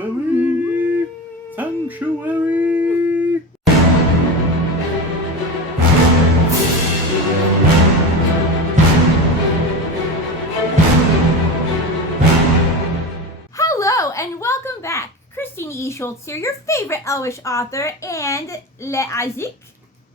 Sanctuary! Sanctuary! Hello and welcome back. Christine E. Schultz here, your favorite Elvish author, and Le Isaac.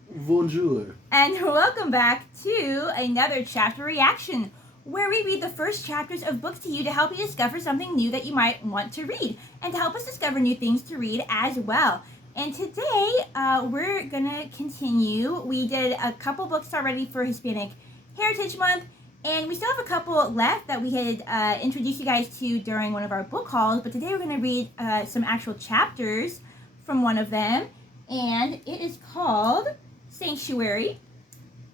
Bonjour. And welcome back to another chapter reaction, where we read the first chapters of books to you to help you discover something new that you might want to read, and to help us discover new things to read as well. And today, we're gonna continue. We did a couple books already for Hispanic Heritage Month, and we still have a couple left that we had introduced you guys to during one of our book hauls, but today we're gonna read some actual chapters from one of them, and it is called Sanctuary.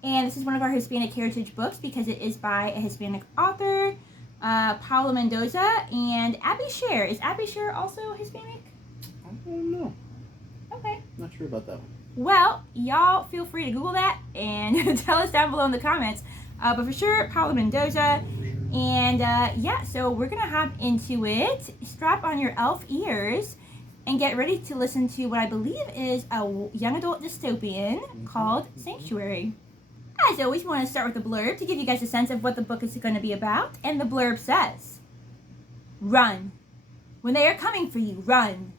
And this is one of our Hispanic Heritage books because it is by a Hispanic author, Paola Mendoza, and Abby Sher. Is Abby Sher also Hispanic? I don't know. Okay. Not sure about that one. Well, y'all feel free to Google that and tell us down below in the comments. But for sure, Paola Mendoza. And yeah, so we're going to hop into it. Strap on your elf ears and get ready to listen to what I believe is a young adult dystopian called Sanctuary. As always, we want to start with a blurb to give you guys a sense of what the book is going to be about. And the blurb says, "Run. When they are coming for you, run.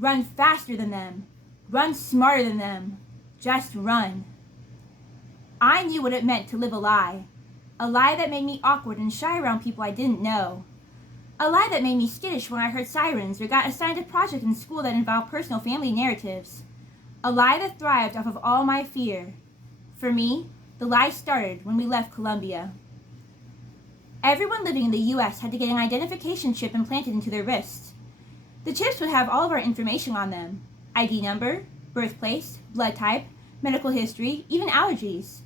Run faster than them. Run smarter than them. Just run." I knew what it meant to live a lie that made me awkward and shy around people I didn't know. A lie that made me skittish when I heard sirens or got assigned a project in school that involved personal family narratives. A lie that thrived off of all my fear. For me, the lie started when we left Colombia. Everyone living in the U.S. had to get an identification chip implanted into their wrist. The chips would have all of our information on them: ID number, birthplace, blood type, medical history, even allergies.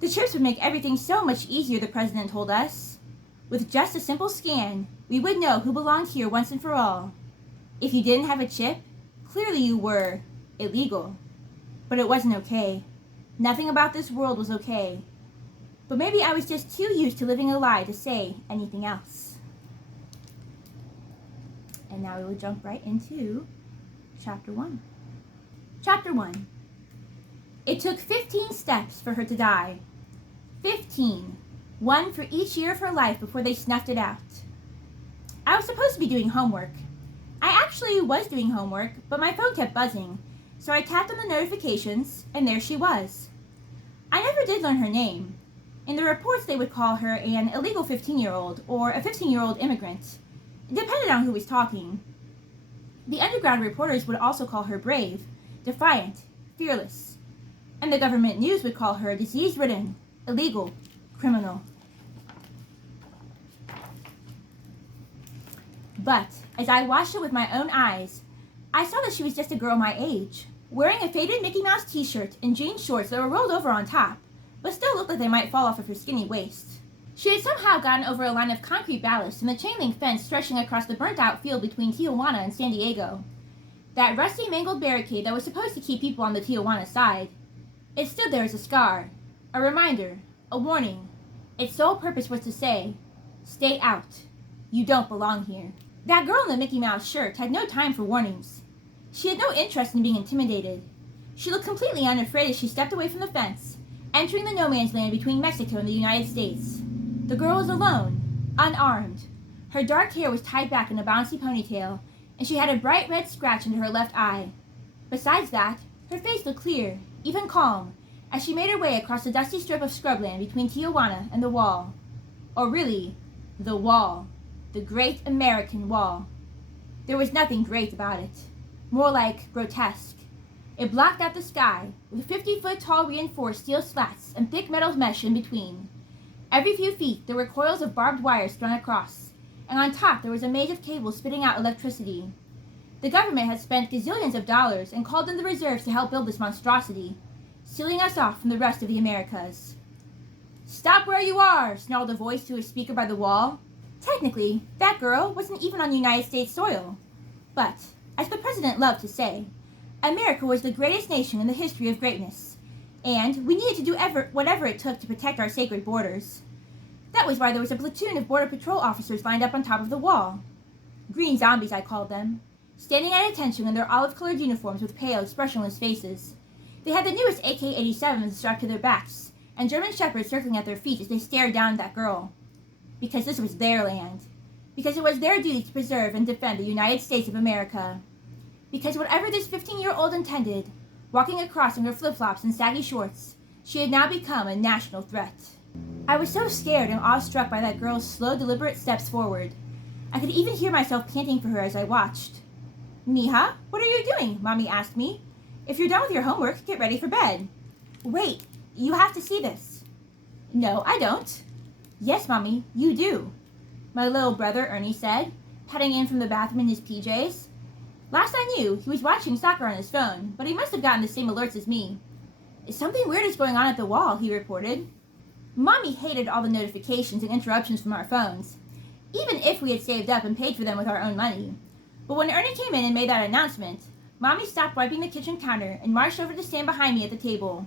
The chips would make everything so much easier, the president told us. With just a simple scan, we would know who belonged here once and for all. If you didn't have a chip, clearly you were illegal. But it wasn't okay. Nothing about this world was okay. But maybe I was just too used to living a lie to say anything else. And now we will jump right into Chapter 1. Chapter 1. It took 15 steps for her to die. 15. One for each year of her life before they snuffed it out. I was supposed to be doing homework. I actually was doing homework, but my phone kept buzzing, so I tapped on the notifications, and there she was. I never did learn her name. In the reports, they would call her an illegal 15-year-old or a 15-year-old immigrant. It depended on who was talking. The underground reporters would also call her brave, defiant, fearless. And the government news would call her disease-ridden, illegal, criminal. But as I watched it with my own eyes, I saw that she was just a girl my age, wearing a faded Mickey Mouse t-shirt and jean shorts that were rolled over on top, but still looked like they might fall off of her skinny waist. She had somehow gotten over a line of concrete ballast and the chain-link fence stretching across the burnt-out field between Tijuana and San Diego. That rusty, mangled barricade that was supposed to keep people on the Tijuana side. It stood there as a scar, a reminder, a warning. Its sole purpose was to say, "Stay out. You don't belong here." That girl in the Mickey Mouse shirt had no time for warnings. She had no interest in being intimidated. She looked completely unafraid as she stepped away from the fence, entering the no-man's land between Mexico and the United States. The girl was alone, unarmed. Her dark hair was tied back in a bouncy ponytail, and she had a bright red scratch under her left eye. Besides that, her face looked clear, even calm, as she made her way across the dusty strip of scrubland between Tijuana and the wall. Or really, the wall. The Great American Wall. There was nothing great about it. More like grotesque. It blocked out the sky, with 50-foot-tall reinforced steel slats and thick metal mesh in between. Every few feet there were coils of barbed wire strung across, and on top there was a maze of cables spitting out electricity. The government had spent gazillions of dollars and called in the reserves to help build this monstrosity, sealing us off from the rest of the Americas. "Stop where you are!" snarled a voice to a speaker by the wall. Technically, that girl wasn't even on United States soil. But, as the president loved to say, America was the greatest nation in the history of greatness, and we needed to do whatever it took to protect our sacred borders. That was why there was a platoon of Border Patrol officers lined up on top of the wall. Green zombies, I called them. Standing at attention in their olive-colored uniforms with pale, expressionless faces. They had the newest AK-87s strapped to their backs, and German shepherds circling at their feet as they stared down at that girl. Because this was their land. Because it was their duty to preserve and defend the United States of America. Because whatever this 15-year-old intended, walking across in her flip-flops and saggy shorts, she had now become a national threat. I was so scared and awestruck by that girl's slow, deliberate steps forward. I could even hear myself panting for her as I watched. "Mija, what are you doing?" Mommy asked me. "If you're done with your homework, get ready for bed." "Wait, you have to see this." "No, I don't." "Yes, Mommy, you do," my little brother Ernie said, padding in from the bathroom in his PJs. Last I knew, he was watching soccer on his phone, but he must have gotten the same alerts as me. "Something weird is going on at the wall," he reported. Mommy hated all the notifications and interruptions from our phones, even if we had saved up and paid for them with our own money. But when Ernie came in and made that announcement, Mommy stopped wiping the kitchen counter and marched over to stand behind me at the table.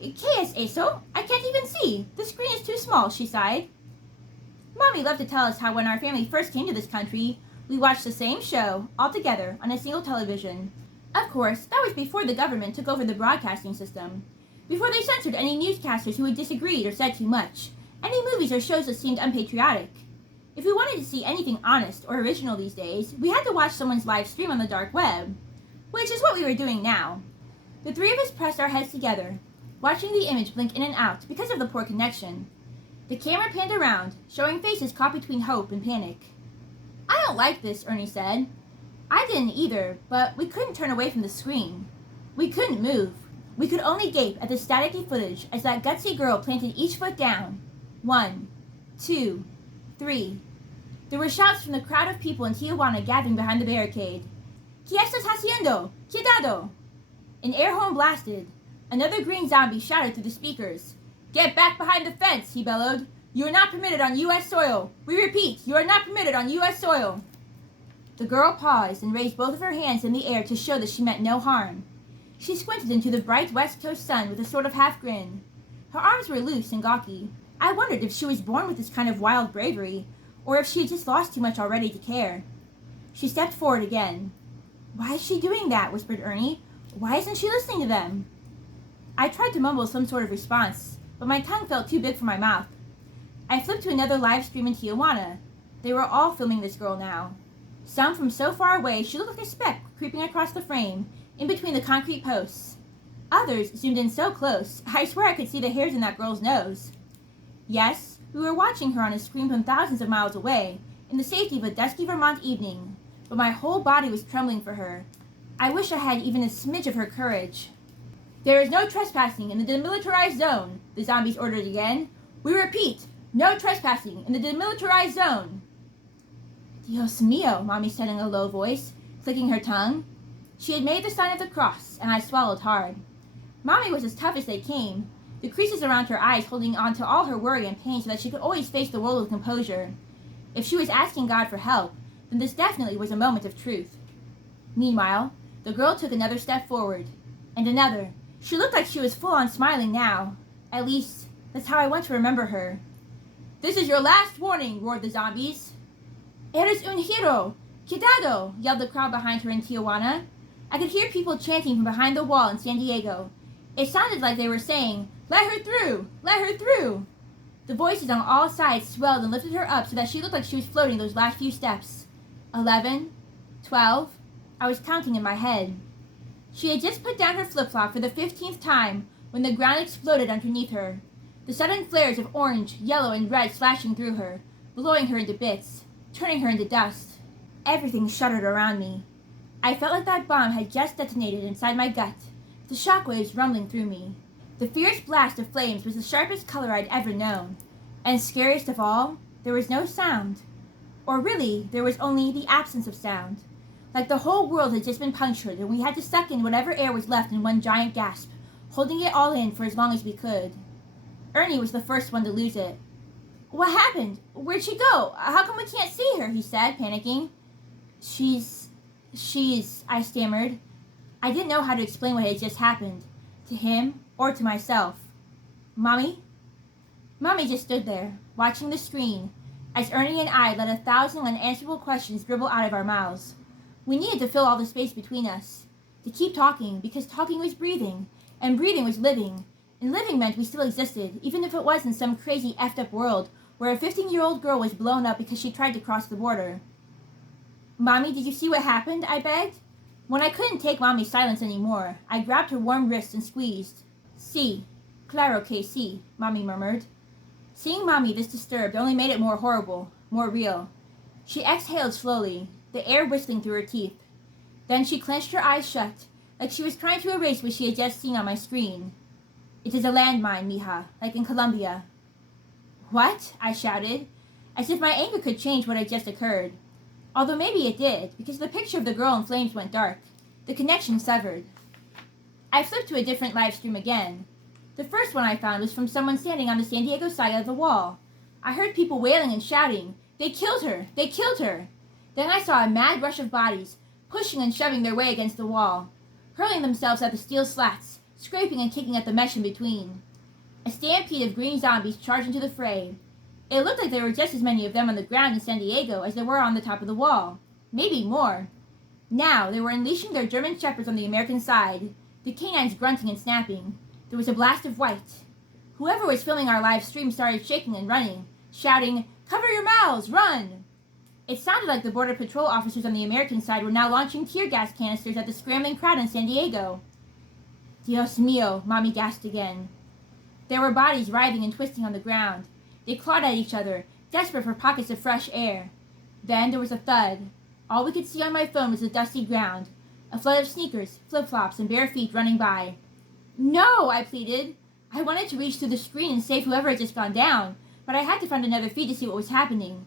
"¿Qué es eso? I can't even see. The screen is too small," she sighed. Mommy loved to tell us how when our family first came to this country, we watched the same show, all together, on a single television. Of course, that was before the government took over the broadcasting system, before they censored any newscasters who had disagreed or said too much, any movies or shows that seemed unpatriotic. If we wanted to see anything honest or original these days, we had to watch someone's live stream on the dark web, which is what we were doing now. The three of us pressed our heads together, watching the image blink in and out because of the poor connection. The camera panned around, showing faces caught between hope and panic. "I don't like this," Ernie said. I didn't either, but we couldn't turn away from the screen. We couldn't move. We could only gape at the staticky footage as that gutsy girl planted each foot down. 1, 2, 3. There were shouts from the crowd of people in Tijuana gathering behind the barricade. "¿Qué estás haciendo? Cuidado!" An air horn blasted. Another green zombie shouted through the speakers. "Get back behind the fence," he bellowed. "You are not permitted on U.S. soil. We repeat, you are not permitted on U.S. soil." The girl paused and raised both of her hands in the air to show that she meant no harm. She squinted into the bright West Coast sun with a sort of half grin. Her arms were loose and gawky. I wondered if she was born with this kind of wild bravery, or if she had just lost too much already to care. She stepped forward again. "Why is she doing that?" whispered Ernie. "Why isn't she listening to them?" I tried to mumble some sort of response, but my tongue felt too big for my mouth. I flipped to another live stream in Tijuana. They were all filming this girl now. Some from so far away she looked like a speck creeping across the frame, in between the concrete posts. Others zoomed in so close, I swear I could see the hairs in that girl's nose. Yes, we were watching her on a screen from thousands of miles away, in the safety of a dusky Vermont evening, but my whole body was trembling for her. I wish I had even a smidge of her courage. "There is no trespassing in the demilitarized zone," the zombies ordered again. "We repeat, no trespassing in the demilitarized zone." "Dios mío," Mommy said in a low voice, clicking her tongue. She had made the sign of the cross, and I swallowed hard. Mommy was as tough as they came, the creases around her eyes holding on to all her worry and pain so that she could always face the world with composure. If she was asking God for help, then this definitely was a moment of truth. Meanwhile, the girl took another step forward, and another. She looked like she was full-on smiling now. At least, that's how I want to remember her. "This is your last warning," roared the zombies. "Eres un hero! Cuidado!" yelled the crowd behind her in Tijuana. I could hear people chanting from behind the wall in San Diego. It sounded like they were saying, "Let her through! Let her through!" The voices on all sides swelled and lifted her up so that she looked like she was floating those last few steps. 11, 12, I was counting in my head. She had just put down her flip-flop for the 15th time when the ground exploded underneath her. The sudden flares of orange, yellow, and red slashing through her, blowing her into bits, turning her into dust. Everything shuddered around me. I felt like that bomb had just detonated inside my gut, the shockwaves rumbling through me. The fierce blast of flames was the sharpest color I'd ever known. And scariest of all, there was no sound. Or really, there was only the absence of sound. Like the whole world had just been punctured and we had to suck in whatever air was left in one giant gasp, holding it all in for as long as we could. Ernie was the first one to lose it. "What happened? Where'd she go? How come we can't see her?" he said, panicking. She's, I stammered. I didn't know how to explain what had just happened, to him or to myself. "Mommy?" Mommy just stood there, watching the screen, as Ernie and I let 1,000 unanswerable questions dribble out of our mouths. We needed to fill all the space between us, to keep talking, because talking was breathing, and breathing was living, and living meant we still existed, even if it was in some crazy effed up world where a 15-year-old girl was blown up because she tried to cross the border. "Mommy, did you see what happened?" I begged. When I couldn't take Mommy's silence anymore, I grabbed her warm wrist and squeezed. "Sí, claro que sí," Mommy murmured. Seeing Mommy this disturbed only made it more horrible, more real. She exhaled slowly, the air whistling through her teeth. Then she clenched her eyes shut, like she was trying to erase what she had just seen on my screen. "It is a landmine, mija, like in Colombia." "What?" I shouted, as if my anger could change what had just occurred. Although maybe it did, because the picture of the girl in flames went dark. The connection severed. I flipped to a different live stream again. The first one I found was from someone standing on the San Diego side of the wall. I heard people wailing and shouting, "They killed her! They killed her!" Then I saw a mad rush of bodies, pushing and shoving their way against the wall, hurling themselves at the steel slats, scraping and kicking at the mesh in between. A stampede of green zombies charged into the fray. It looked like there were just as many of them on the ground in San Diego as there were on the top of the wall. Maybe more. Now they were unleashing their German shepherds on the American side, the canines grunting and snapping. There was a blast of white. Whoever was filming our live stream started shaking and running, shouting, "Cover your mouths! Run!" It sounded like the Border Patrol officers on the American side were now launching tear gas canisters at the scrambling crowd in San Diego. "Dios mío," Mommy gasped again. There were bodies writhing and twisting on the ground. They clawed at each other, desperate for pockets of fresh air. Then there was a thud. All we could see on my phone was the dusty ground, a flood of sneakers, flip-flops, and bare feet running by. "No!" I pleaded. I wanted to reach through the screen and save whoever had just gone down, but I had to find another feed to see what was happening.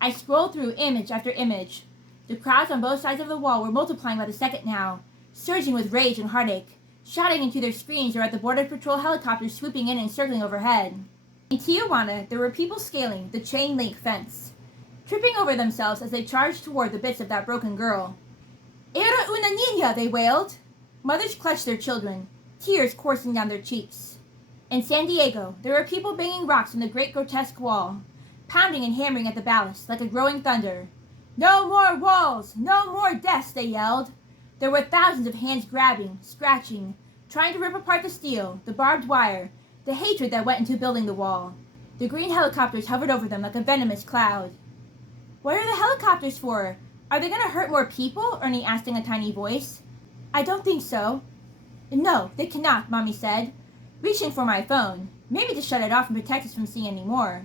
I scrolled through image after image. The crowds on both sides of the wall were multiplying by the second now, surging with rage and heartache, shouting into their screens or at the Border Patrol helicopters swooping in and circling overhead. In Tijuana, there were people scaling the chain-link fence, tripping over themselves as they charged toward the bits of that broken girl. "Era una niña," they wailed. Mothers clutched their children, tears coursing down their cheeks. In San Diego, there were people banging rocks on the great grotesque wall, pounding and hammering at the ballast like a growing thunder. "No more walls! No more deaths!" they yelled. There were thousands of hands grabbing, scratching, trying to rip apart the steel, the barbed wire, the hatred that went into building the wall. The green helicopters hovered over them like a venomous cloud. "What are the helicopters for? Are they going to hurt more people?" Ernie asked in a tiny voice. "I don't think so." "No, they cannot," Mommy said, reaching for my phone, maybe to shut it off and protect us from seeing any more.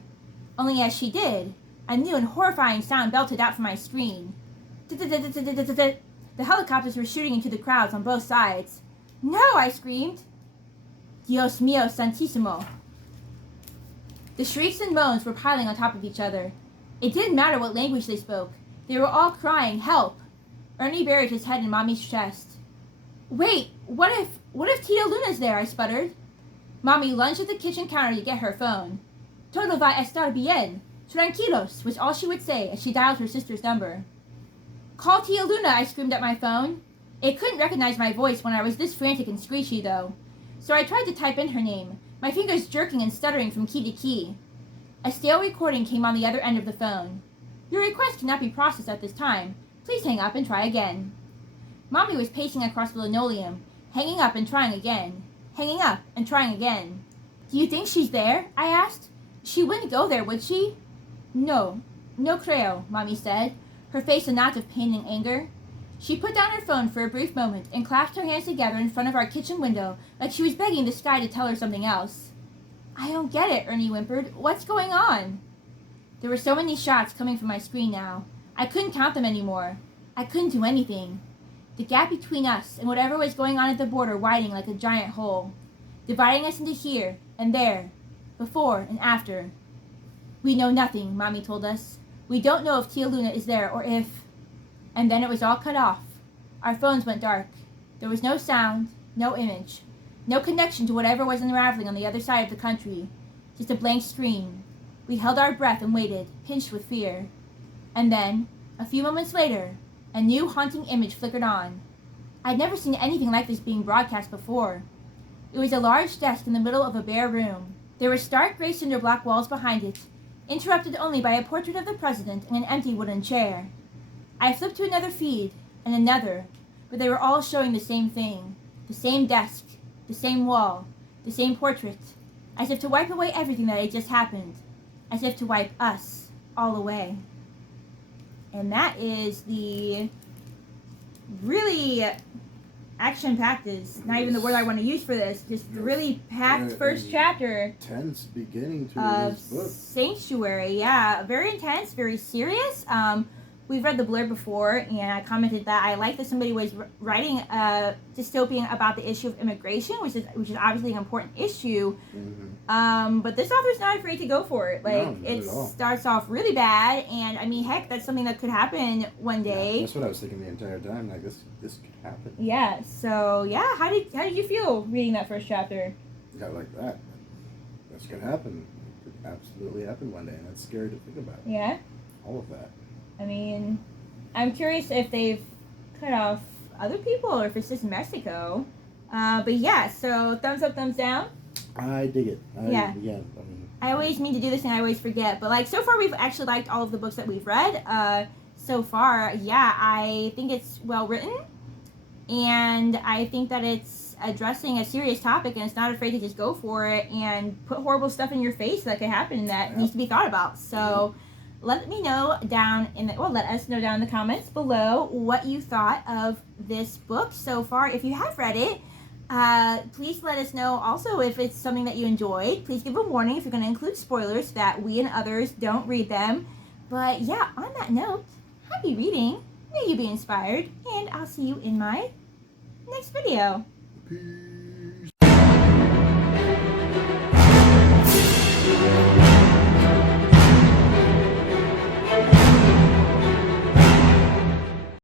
Only as she did, a new and horrifying sound belted out from my screen. The helicopters were shooting into the crowds on both sides. "No!" I screamed. "Dios mío santísimo." The shrieks and moans were piling on top of each other. It didn't matter what language they spoke. They were all crying, "Help!" Ernie buried his head in Mommy's chest. "Wait, what if Tita Luna's there?" I sputtered. Mommy lunged at the kitchen counter to get her phone. "Todo va a estar bien. Tranquilos," was all she would say as she dialed her sister's number. "Call Tia Luna," I screamed at my phone. It couldn't recognize my voice when I was this frantic and screechy, though. So I tried to type in her name, my fingers jerking and stuttering from key to key. A stale recording came on the other end of the phone. "Your request cannot be processed at this time. Please hang up and try again." Mommy was pacing across the linoleum, hanging up and trying again, hanging up and trying again. "Do you think she's there?" I asked. "She wouldn't go there, would she?" No creo," Mommy said, her face a knot of pain and anger. She put down her phone for a brief moment and clasped her hands together in front of our kitchen window like she was begging the sky to tell her something else. "I don't get it," Ernie whimpered. "What's going on?" There were so many shots coming from my screen now. I couldn't count them anymore. I couldn't do anything. The gap between us and whatever was going on at the border widening like a giant hole, dividing us into here and there, before and after. "We know nothing," Mommy told us. "We don't know if Tia Luna is there or if..." And then it was all cut off. Our phones went dark. There was no sound, no image, no connection to whatever was unraveling on the other side of the country. Just a blank screen. We held our breath and waited, pinched with fear. And then, a few moments later, a new haunting image flickered on. I'd never seen anything like this being broadcast before. It was a large desk in the middle of a bare room. There were stark gray cinder block walls behind it, interrupted only by a portrait of the president and an empty wooden chair. I flipped to another feed, and another, but they were all showing the same thing. The same desk, the same wall, the same portrait, as if to wipe away everything that had just happened, as if to wipe us all away. And that is the really action-packed is not even the word I want to use for this, just the really packed first chapter. Tense beginning to Of this book. Sanctuary, yeah. Very intense, very serious. We've read the blurb before, and I commented that I like that somebody was writing a dystopian about the issue of immigration, which is obviously an important issue. Mm-hmm. But this author's not afraid to go for it. Like, No, not it at all. starts off really bad, and I mean, heck, that's something that could happen one day. Yeah, that's what I was thinking the entire time. Like, this could happen. Yeah. So yeah, how did you feel reading that first chapter? Yeah, like that. This could happen. It could absolutely happen one day, and that's scary to think about. Yeah. All of that. I mean, I'm curious if they've cut off other people or if it's just Mexico. But yeah, so thumbs up, thumbs down. I dig it. Yeah. I mean, I always mean to do this and I always forget. But like so far we've actually liked all of the books that we've read. So far, yeah, I think it's well written. And I think that it's addressing a serious topic and it's not afraid to just go for it and put horrible stuff in your face that could happen that needs to be thought about. So let me know down in the, let us know down in the comments below what you thought of this book so far. If you have read it, please let us know also if it's something that you enjoyed. Please give a warning if you're going to include spoilers so that we and others don't read them. But yeah, on that note, happy reading, may you be inspired, and I'll see you in my next video. peace.